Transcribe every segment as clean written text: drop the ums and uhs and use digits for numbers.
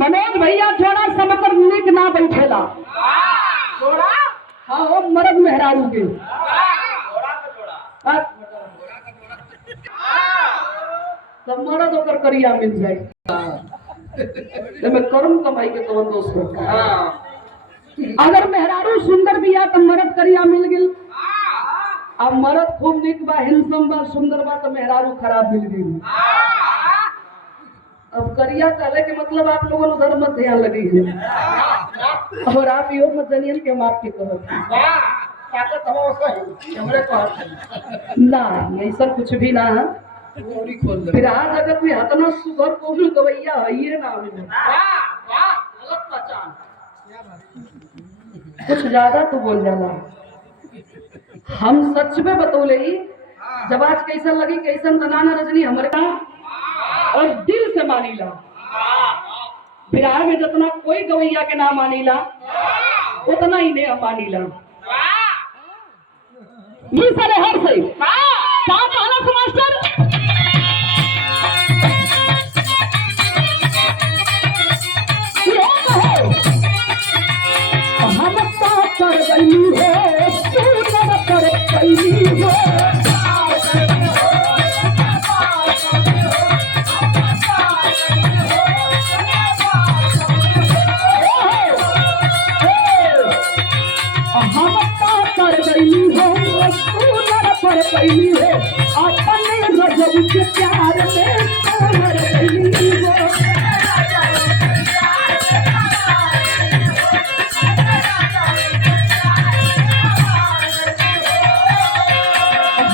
मनोज भैया थोड़ा समय पर निक ना बैठेला थोड़ा हाँ वो मर्द मेहरारू के तब मर्द होकर करिया मिल जाए मैं कर्म कमाई के कवन दोस्त अगर मेहरारू सुंदर बिया तो मर्द करिया मिल गिल अब मर्द खूब निक बा हिंसम बा सुंदर बा तो मेहरारू खराब मिल गई अब करिया कहले के मतलब आप लोगों उधर मत ध्यान लगी है और आप यो मत जानिए कि हम आपके कहत ना ऐसा कुछ भी ना फिर आज अगर कोई हतना सुगर कोविल गवैया है ये ना कुछ ज्यादा तो बोल जाला हम सच में बतौले ही जब आज कैसा लगी कैसन बनाना रजनी हमारे का और दिल से मानीला विराह में जितना कोई गवैया के नाम मानीला उतना ही ने मानीला ये सारे हर सही क्या कहना मास्टर हम कर गई है तू कर गई है पहली है अपने गजब के प्यार में मर गई हो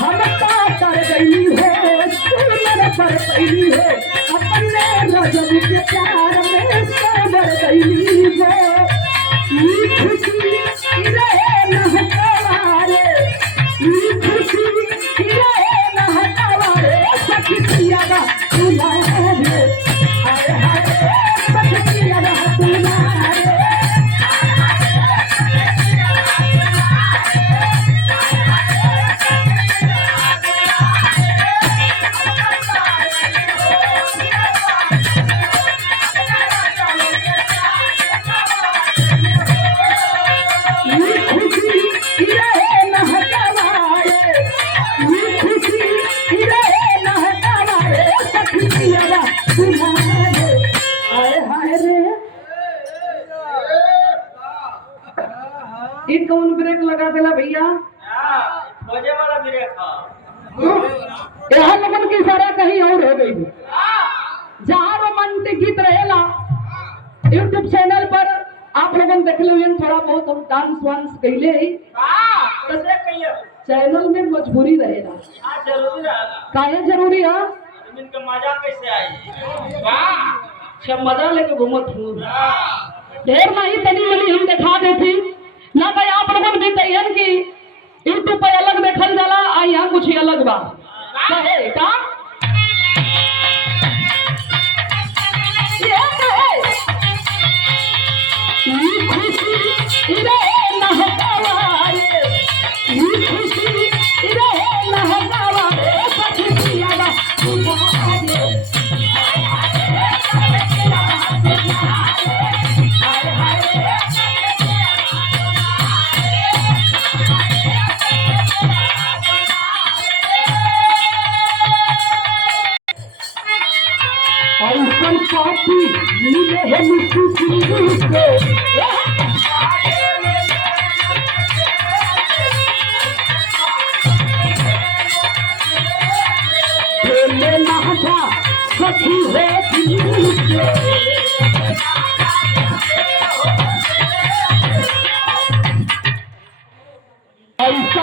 हम कर गई है सुंदर पर पहली है अपने गजब के प्यार में मर गई हो खुशी रहे न हमारे खुशी कौन ब्रेक लगा देला भैया खोजे वाला ब्रेक यहाँ लगन की सारा कहीं और हो गई जहाँ रोमांटिक गीत रहेला यूट्यूब चैनल पर आप लोगन देख लो थोड़ा बहुत हम डांस वांस कैले चैनल में मजबूरी रहेला काहे जरूरी है मजा कैसे आई सब मजा लेके घूमत हूँ ढेर नहीं तनी मनी हम दिखा देती ना भाई आप लोगों भी तैयार की यूट्यूब पर अलग देखल जाला आ यहाँ कुछ अलग बा कहे का खुशी रहे न हवारे खुशी रहे न हवारे ऐसा